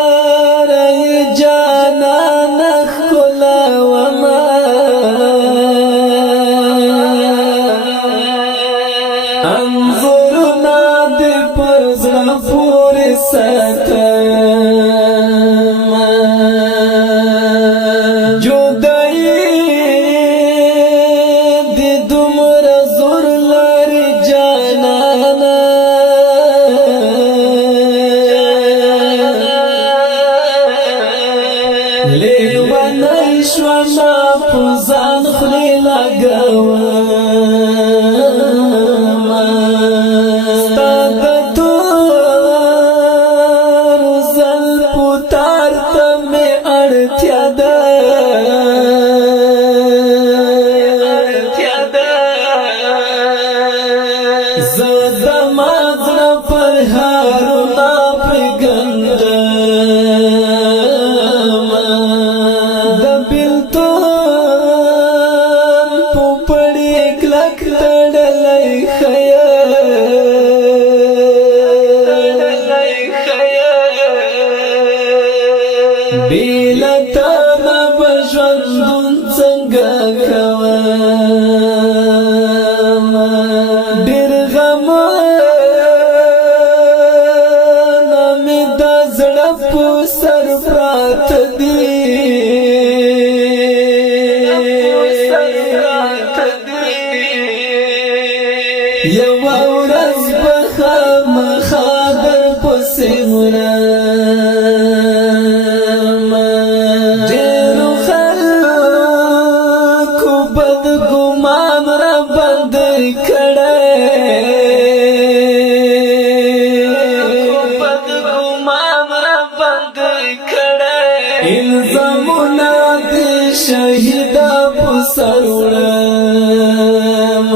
سوچوارای جانان خلا وما انظرنا دی پر زړه پورې ساتم جدائی دی دومره زور لري جانانا لیوانی شوما پوزان خلی لگوام ستا د تور زلپو تار ته مې اړتیا ده زه زما زړه پر هارونه پرېږدم د بېلتون په پړي کلک تړلی بې له تا نه به ژوندون څنګه کوم ډېر غمونه مې د زړه په سر پراته دي یوه ورځ به خامخا درپسې مرم ډېرو خلکو بد ګمان راباندې کړی الزامونه د شهیده په سر وړم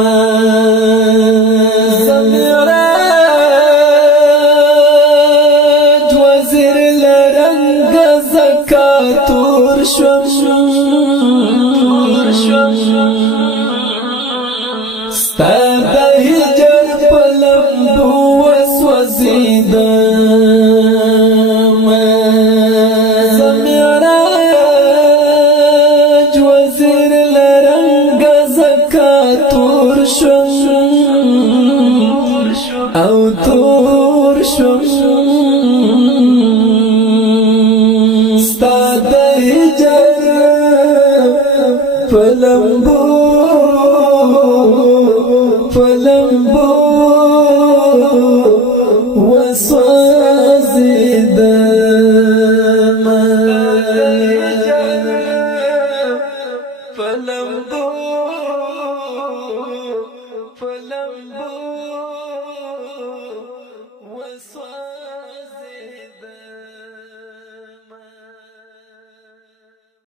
وزیر لرنگ زکاتور شوم ستا د هجر په لمبو وسوځېدم زمیراج وزیر لرنگ زکاتور شوم او تور شوم ستا د هجر په لمبو وسوځېدم په لمبو وسوځېدم